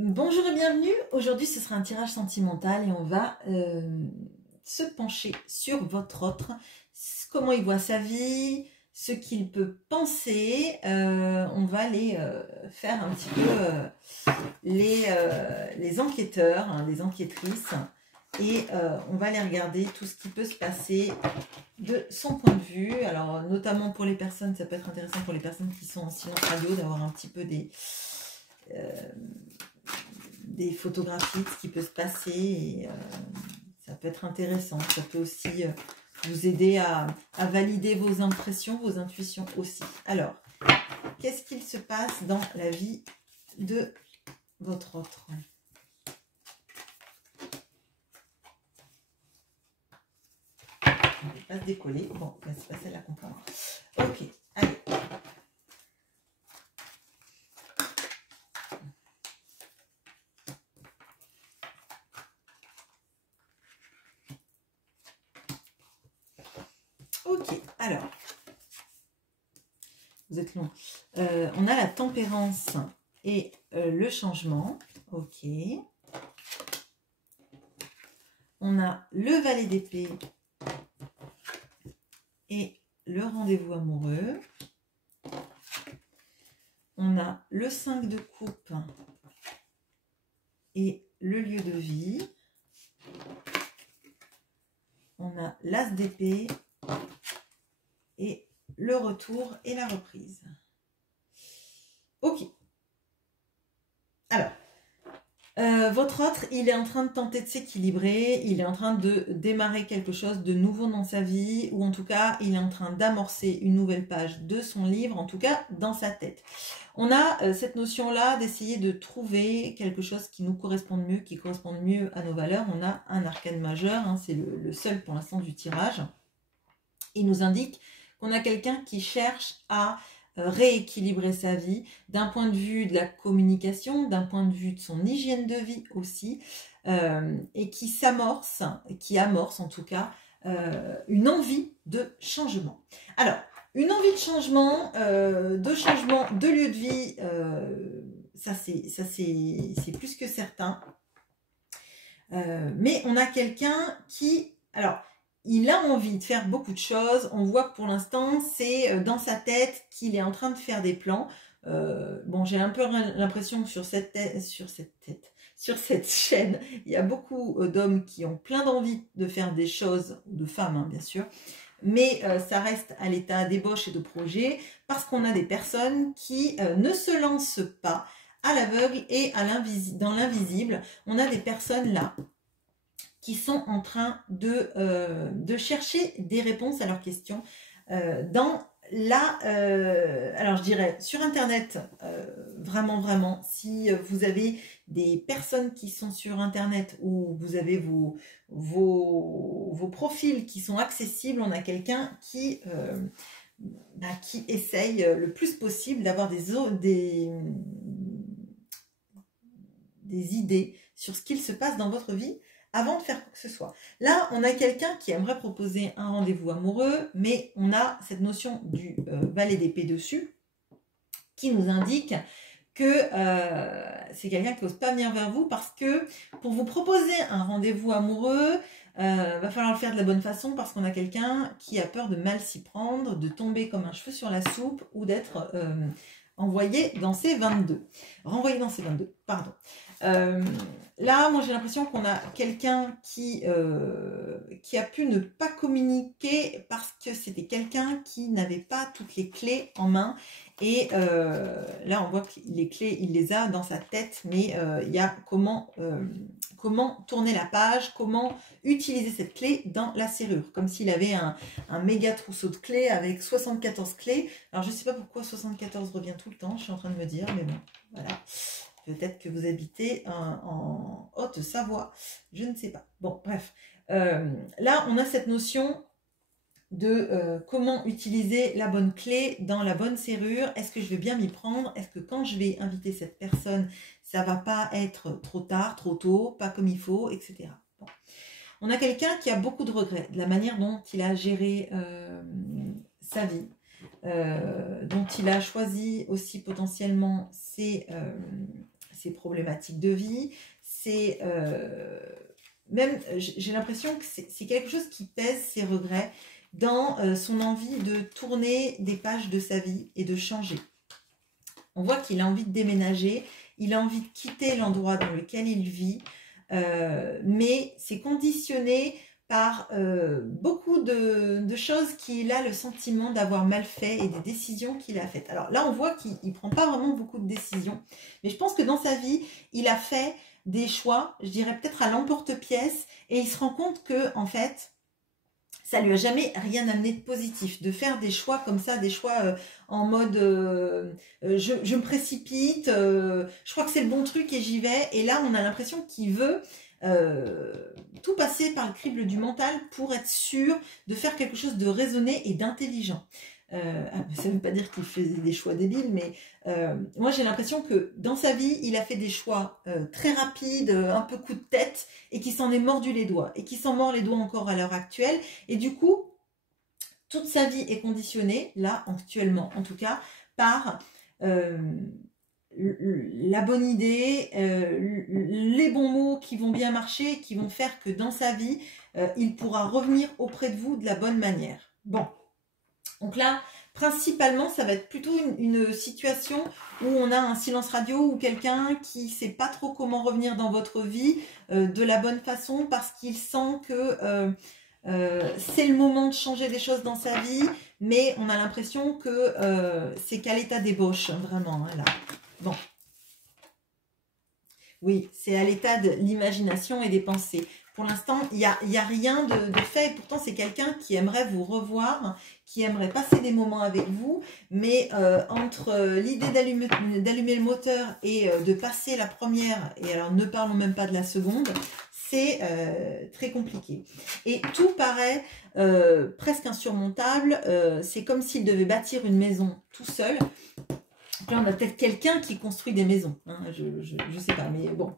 Bonjour et bienvenue. Aujourd'hui, ce sera un tirage sentimental et on va se pencher sur votre autre, comment il voit sa vie, ce qu'il peut penser. On va aller faire un petit peu les enquêteurs, hein, les enquêtrices, et on va aller regarder tout ce qui peut se passer de son point de vue. Alors, notamment pour les personnes, ça peut être intéressant pour les personnes qui sont en silence radio d'avoir un petit peu des photographies de ce qui peut se passer, et ça peut être intéressant. Ça peut aussi vous aider à valider vos impressions, vos intuitions aussi. Alors, qu'est-ce qu'il se passe dans la vie de votre autre? On ne peut pas se décoller. Bon, c'est pas celle-là qu'on prend. Ok, allez. Ok, alors, vous êtes long. On a la tempérance et le changement. Ok. On a le valet d'épée et le rendez-vous amoureux. On a le 5 de coupe et le lieu de vie. On a l'as d'épée et le retour et la reprise. Ok. Alors, votre autre, il est en train de tenter de s'équilibrer, il est en train de démarrer quelque chose de nouveau dans sa vie, ou en tout cas, il est en train d'amorcer une nouvelle page de son livre, en tout cas dans sa tête. On a cette notion-là d'essayer de trouver quelque chose qui nous corresponde mieux, qui corresponde mieux à nos valeurs. On a un arcane majeur, hein, c'est le seul pour l'instant du tirage. Il nous indique qu'on a quelqu'un qui cherche à rééquilibrer sa vie d'un point de vue de la communication, d'un point de vue de son hygiène de vie aussi, et qui amorce en tout cas une envie de changement. Alors, une envie de changement de lieu de vie, ça c'est plus que certain. Mais on a quelqu'un qui, alors, il a envie de faire beaucoup de choses. On voit que pour l'instant, c'est dans sa tête qu'il est en train de faire des plans. Bon, j'ai un peu l'impression que sur cette chaîne, il y a beaucoup d'hommes qui ont plein d'envie de faire des choses, de femmes hein, bien sûr, mais ça reste à l'état d'ébauche et de projet, parce qu'on a des personnes qui ne se lancent pas à l'aveugle et dans l'invisible. On a des personnes là qui sont en train de chercher des réponses à leurs questions dans alors je dirais sur internet, vraiment, si vous avez des personnes qui sont sur internet ou vous avez vos profils qui sont accessibles, on a quelqu'un qui essaye le plus possible d'avoir des idées sur ce qu'il se passe dans votre vie avant de faire quoi que ce soit. Là, on a quelqu'un qui aimerait proposer un rendez-vous amoureux, mais on a cette notion du valet d'épée dessus, qui nous indique que c'est quelqu'un qui n'ose pas venir vers vous, parce que pour vous proposer un rendez-vous amoureux, va falloir le faire de la bonne façon, parce qu'on a quelqu'un qui a peur de mal s'y prendre, de tomber comme un cheveu sur la soupe, ou d'être renvoyé dans ses 22, pardon. Là, moi j'ai l'impression qu'on a quelqu'un qui a pu ne pas communiquer parce que c'était quelqu'un qui n'avait pas toutes les clés en main. Et là, on voit que les clés, il les a dans sa tête, mais il y a comment tourner la page, comment utiliser cette clé dans la serrure, comme s'il avait un méga trousseau de clés avec 74 clés. Alors, je ne sais pas pourquoi 74 revient tout le temps, je suis en train de me dire, mais bon, voilà. Peut-être que vous habitez en Haute-Savoie, je ne sais pas. Bon, bref. Là, on a cette notion de comment utiliser la bonne clé dans la bonne serrure. Est-ce que je vais bien m'y prendre? Est-ce que quand je vais inviter cette personne, ça va pas être trop tard, trop tôt, pas comme il faut, etc. Bon. On a quelqu'un qui a beaucoup de regrets de la manière dont il a géré sa vie, dont il a choisi aussi potentiellement ses ses problématiques de vie, c'est même, j'ai l'impression que c'est quelque chose qui pèse ses regrets dans son envie de tourner des pages de sa vie et de changer. On voit qu'il a envie de déménager, il a envie de quitter l'endroit dans lequel il vit, mais c'est conditionné par beaucoup de choses qu'il a le sentiment d'avoir mal fait et des décisions qu'il a faites. Alors là, on voit qu'il ne prend pas vraiment beaucoup de décisions, mais je pense que dans sa vie, il a fait des choix, je dirais peut-être à l'emporte-pièce, et il se rend compte que, en fait, ça lui a jamais rien amené de positif, de faire des choix comme ça, des choix en mode je me précipite, je crois que c'est le bon truc et j'y vais. Et là, on a l'impression qu'il veut tout passer par le crible du mental pour être sûr de faire quelque chose de raisonné et d'intelligent. Ça ne veut pas dire qu'il fait des choix débiles, mais moi j'ai l'impression que dans sa vie, il a fait des choix très rapides, un peu coup de tête, et qui s'en est mordu les doigts, et qui s'en mord les doigts encore à l'heure actuelle, et du coup, toute sa vie est conditionnée, là, actuellement en tout cas, par la bonne idée, les bons mots qui vont bien marcher, qui vont faire que dans sa vie, il pourra revenir auprès de vous de la bonne manière. Bon. Donc là, principalement, ça va être plutôt une situation où on a un silence radio ou quelqu'un qui ne sait pas trop comment revenir dans votre vie de la bonne façon parce qu'il sent que c'est le moment de changer des choses dans sa vie, mais on a l'impression que c'est qu'à l'état d'ébauche, vraiment, hein, là. Bon. Oui, c'est à l'état de l'imagination et des pensées. Pour l'instant, il n'y a rien de fait. Et pourtant, c'est quelqu'un qui aimerait vous revoir, qui aimerait passer des moments avec vous. Mais entre l'idée d'allumer le moteur et de passer la première, et alors ne parlons même pas de la seconde, c'est très compliqué. Et tout paraît presque insurmontable. C'est comme s'il devait bâtir une maison tout seul. Là, on a peut-être quelqu'un qui construit des maisons. Hein, je sais pas, mais bon.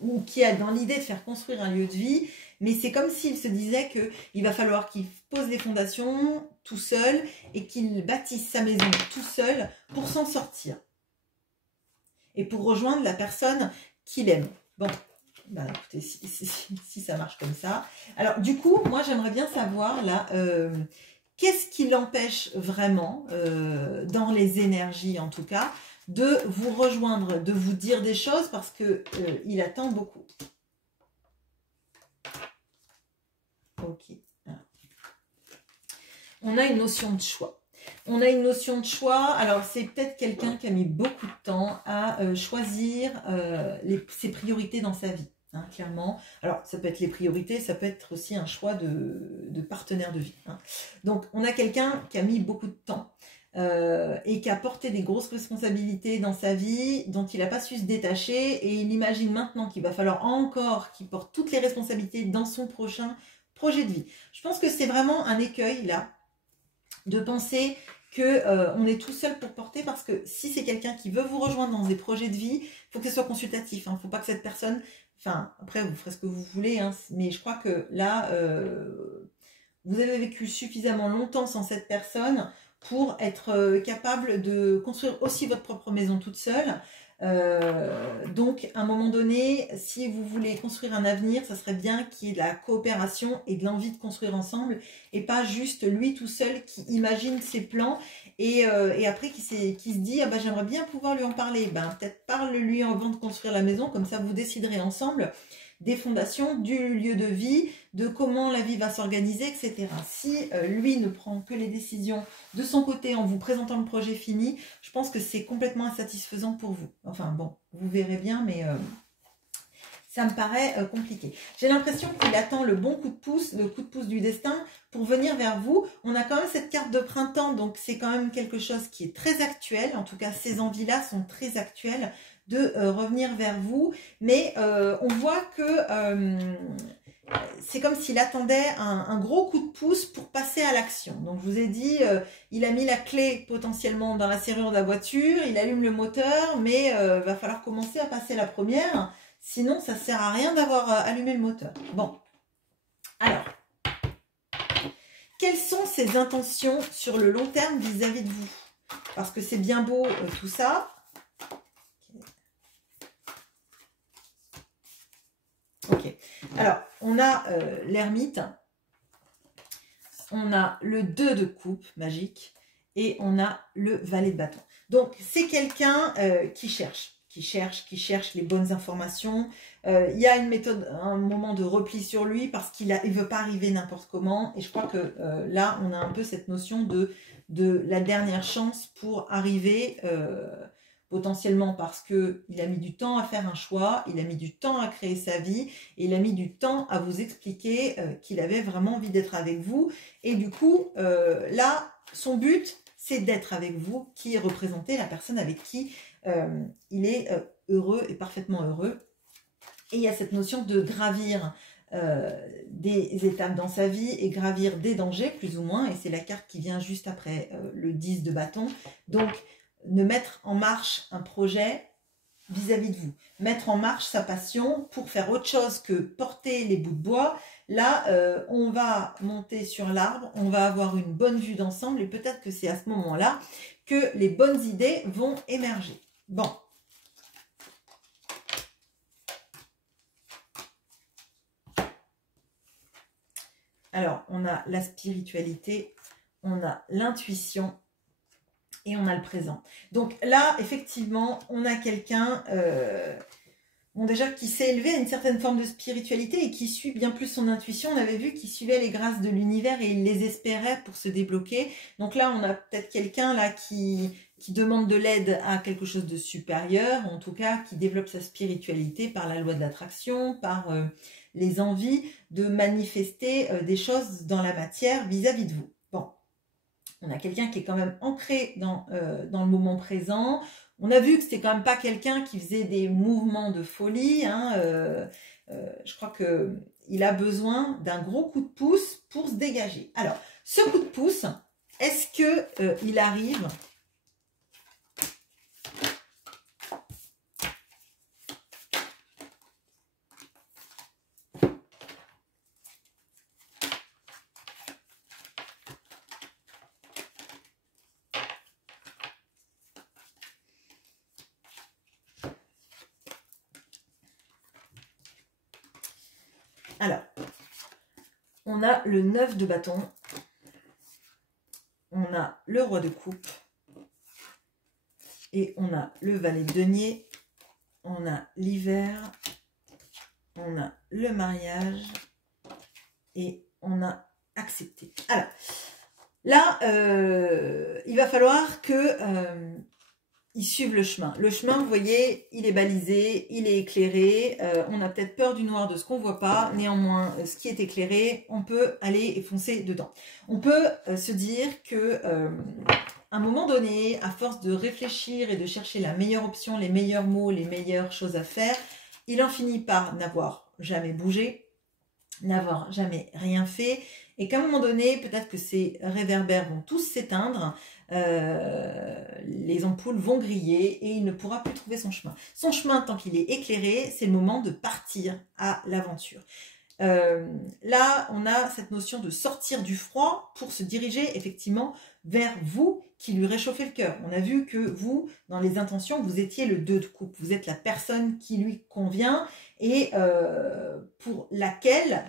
Ou qui a dans l'idée de faire construire un lieu de vie, mais c'est comme s'il se disait qu'il va falloir qu'il pose les fondations tout seul et qu'il bâtisse sa maison tout seul pour s'en sortir. Et pour rejoindre la personne qu'il aime. Bon, bah écoutez, si ça marche comme ça. Alors du coup, moi j'aimerais bien savoir là... qu'est-ce qui l'empêche vraiment, dans les énergies en tout cas, de vous rejoindre, de vous dire des choses parce que il attend beaucoup. Ok. On a une notion de choix. On a une notion de choix. Alors, c'est peut-être quelqu'un qui a mis beaucoup de temps à choisir ses priorités dans sa vie. Hein, clairement. Alors, ça peut être les priorités, ça peut être aussi un choix de partenaire de vie. Hein. Donc, on a quelqu'un qui a mis beaucoup de temps et qui a porté des grosses responsabilités dans sa vie, dont il n'a pas su se détacher, et il imagine maintenant qu'il va falloir encore qu'il porte toutes les responsabilités dans son prochain projet de vie. Je pense que c'est vraiment un écueil, là, de penser qu'on est tout seul pour porter, parce que si c'est quelqu'un qui veut vous rejoindre dans des projets de vie, il faut que ce soit consultatif. Il ne faut pas que cette personne... Enfin, après, vous ferez ce que vous voulez, hein, mais je crois que là, vous avez vécu suffisamment longtemps sans cette personne pour être capable de construire aussi votre propre maison toute seule. Donc, à un moment donné, si vous voulez construire un avenir, ça serait bien qu'il y ait de la coopération et de l'envie de construire ensemble, et pas juste lui tout seul qui imagine ses plans et après qui se dit « Ah ben, j'aimerais bien pouvoir lui en parler ». Ben, peut-être parle-lui avant de construire la maison, comme ça vous déciderez ensemble des fondations, du lieu de vie, de comment la vie va s'organiser, etc. Si lui ne prend que les décisions de son côté en vous présentant le projet fini, je pense que c'est complètement insatisfaisant pour vous. Enfin bon, vous verrez bien, mais ça me paraît compliqué. J'ai l'impression qu'il attend le bon coup de pouce, le coup de pouce du destin pour venir vers vous. On a quand même cette carte de printemps, donc c'est quand même quelque chose qui est très actuel. En tout cas, ces envies-là sont très actuelles de revenir vers vous, mais on voit que c'est comme s'il attendait un gros coup de pouce pour passer à l'action. Donc je vous ai dit, il a mis la clé potentiellement dans la serrure de la voiture, il allume le moteur, mais va falloir commencer à passer la première, sinon ça sert à rien d'avoir allumé le moteur. Bon, alors, quelles sont ses intentions sur le long terme vis-à-vis de vous? Parce que c'est bien beau tout ça. Ok. Alors, on a l'ermite. On a le 2 de coupe magique. Et on a le valet de bâton. Donc, c'est quelqu'un qui cherche les bonnes informations. Il y a une méthode, un moment de repli sur lui parce qu'il ne veut pas arriver n'importe comment. Et je crois que là, on a un peu cette notion de la dernière chance pour arriver, potentiellement parce qu'il a mis du temps à faire un choix, il a mis du temps à créer sa vie, et il a mis du temps à vous expliquer qu'il avait vraiment envie d'être avec vous. Et du coup, là, son but, c'est d'être avec vous, qui représentez la personne avec qui il est heureux et parfaitement heureux. Et il y a cette notion de gravir des étapes dans sa vie et gravir des dangers, plus ou moins. Et c'est la carte qui vient juste après le 10 de bâton. Donc, de mettre en marche un projet vis-à-vis de vous. Mettre en marche sa passion pour faire autre chose que porter les bouts de bois. Là, on va monter sur l'arbre, on va avoir une bonne vue d'ensemble et peut-être que c'est à ce moment-là que les bonnes idées vont émerger. Bon. Alors, on a la spiritualité, on a l'intuition et on a le présent. Donc là, effectivement, on a quelqu'un... Bon, déjà, qui s'est élevé à une certaine forme de spiritualité et qui suit bien plus son intuition. On avait vu qu'il suivait les grâces de l'univers et il les espérait pour se débloquer. Donc là, on a peut-être quelqu'un là qui demande de l'aide à quelque chose de supérieur, en tout cas, qui développe sa spiritualité par la loi de l'attraction, par les envies de manifester des choses dans la matière vis-à-vis de vous. Bon, on a quelqu'un qui est quand même ancré dans le moment présent. On a vu que c'était quand même pas quelqu'un qui faisait des mouvements de folie. Hein, je crois qu'il a besoin d'un gros coup de pouce pour se dégager. Alors, ce coup de pouce, est-ce qu'il arrive ? Alors, on a le 9 de bâton, on a le roi de coupe, et on a le valet de denier, on a l'hiver, on a le mariage, et on a accepté. Alors, là, il va falloir que... ils suivent le chemin. Le chemin, vous voyez, il est balisé, il est éclairé. On a peut-être peur du noir de ce qu'on ne voit pas. Néanmoins, ce qui est éclairé, on peut aller et foncer dedans. On peut se dire que à un moment donné, à force de réfléchir et de chercher la meilleure option, les meilleurs mots, les meilleures choses à faire, il en finit par n'avoir jamais bougé, n'avoir jamais rien fait, et qu'à un moment donné, peut-être que ces réverbères vont tous s'éteindre, les ampoules vont griller et il ne pourra plus trouver son chemin. Son chemin, tant qu'il est éclairé, c'est le moment de partir à l'aventure. Là, on a cette notion de sortir du froid pour se diriger effectivement vers vous qui lui réchauffez le cœur. On a vu que vous, dans les intentions, vous étiez le 2 de coupe. Vous êtes la personne qui lui convient et pour laquelle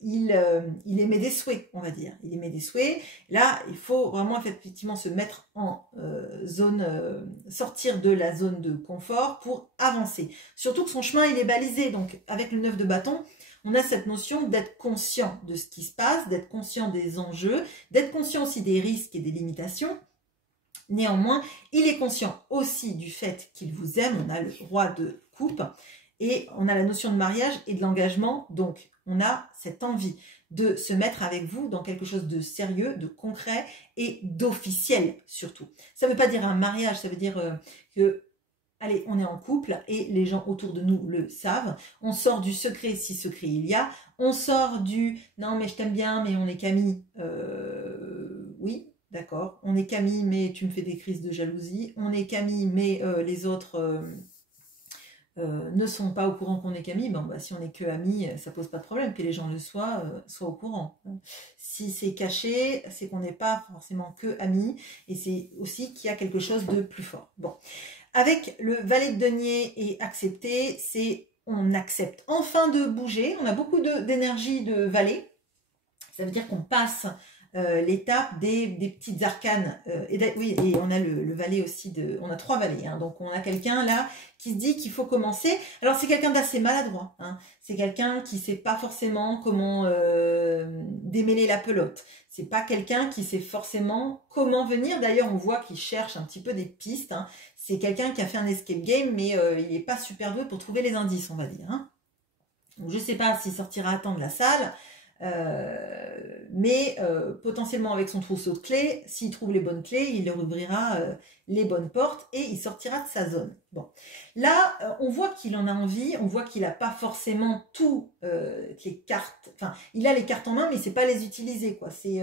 il émet des souhaits, on va dire. Il émet des souhaits. Là, il faut vraiment effectivement se mettre en sortir de la zone de confort pour avancer. Surtout que son chemin, il est balisé. Donc, avec le 9 de bâton, on a cette notion d'être conscient de ce qui se passe, d'être conscient des enjeux, d'être conscient aussi des risques et des limitations. Néanmoins, il est conscient aussi du fait qu'il vous aime. On a le roi de coupe et on a la notion de mariage et de l'engagement. Donc, on a cette envie de se mettre avec vous dans quelque chose de sérieux, de concret et d'officiel surtout. Ça ne veut pas dire un mariage, ça veut dire que allez, on est en couple et les gens autour de nous le savent. On sort du secret si secret il y a. On sort du « non mais je t'aime bien mais on est qu'amis ». Oui, d'accord. On est qu'amis mais tu me fais des crises de jalousie. On est qu'amis mais les autres ne sont pas au courant qu'on est qu'amis. Bon, bah, si on est que amis, ça pose pas de problème que les gens le soient au courant. Si c'est caché, c'est qu'on n'est pas forcément que amis et c'est aussi qu'il y a quelque chose de plus fort. Bon. Avec le valet de denier et accepté, c'est on accepte enfin de bouger. On a beaucoup d'énergie de valet. Ça veut dire qu'on passe l'étape des petites arcanes. Oui, et on a le valet aussi on a 3 valets. Hein, donc on a quelqu'un là qui se dit qu'il faut commencer. Alors c'est quelqu'un d'assez maladroit. Hein, c'est quelqu'un qui sait pas forcément comment démêler la pelote. C'est pas quelqu'un qui sait forcément comment venir. D'ailleurs, on voit qu'il cherche un petit peu des pistes. Hein. C'est quelqu'un qui a fait un escape game, mais il n'est pas super doué pour trouver les indices, on va dire. Hein. Donc, je ne sais pas s'il sortira à temps de la salle. Mais potentiellement avec son trousseau de clés, s'il trouve les bonnes clés, il leur ouvrira les bonnes portes et il sortira de sa zone. Bon, là, on voit qu'il en a envie, on voit qu'il n'a pas forcément toutes les cartes, enfin, il a les cartes en main, mais il ne sait pas les utiliser, quoi. C'est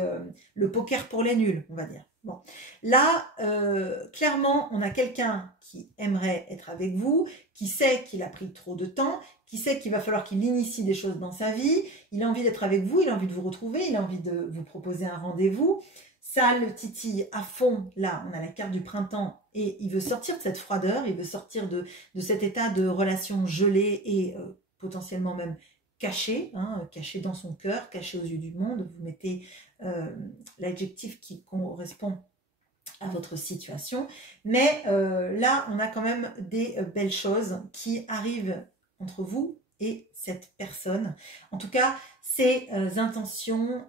le poker pour les nuls, on va dire. Bon, là, clairement, on a quelqu'un qui aimerait être avec vous, qui sait qu'il a pris trop de temps, qui sait qu'il va falloir qu'il initie des choses dans sa vie, il a envie d'être avec vous, il a envie de vous retrouver, il a envie de vous proposer un rendez-vous. Ça le titille à fond. Là, on a la carte du printemps et il veut sortir de cette froideur, il veut sortir de cet état de relation gelée et potentiellement même caché, hein, caché dans son cœur, caché aux yeux du monde. Vous mettez l'adjectif qui correspond à votre situation. Mais là, on a quand même des belles choses qui arrivent entre vous et cette personne. En tout cas, ses intentions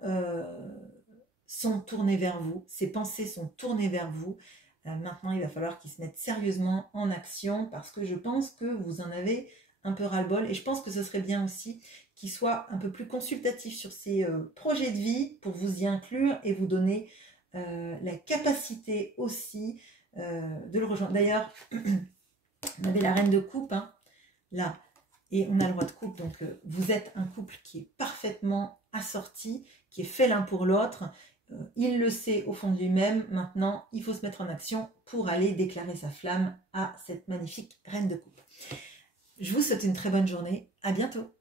sont tournées vers vous, ses pensées sont tournées vers vous. Maintenant, il va falloir qu'il se mette sérieusement en action parce que je pense que vous en avez un peu ras-le-bol et je pense que ce serait bien aussi qu'il soit un peu plus consultatif sur ses projets de vie pour vous y inclure et vous donner la capacité aussi de le rejoindre. D'ailleurs, on avait la reine de coupe, hein, là, et on a le roi de coupe, donc vous êtes un couple qui est parfaitement assorti, qui est fait l'un pour l'autre, il le sait au fond de lui-même, maintenant il faut se mettre en action pour aller déclarer sa flamme à cette magnifique reine de coupe. Je vous souhaite une très bonne journée, à bientôt.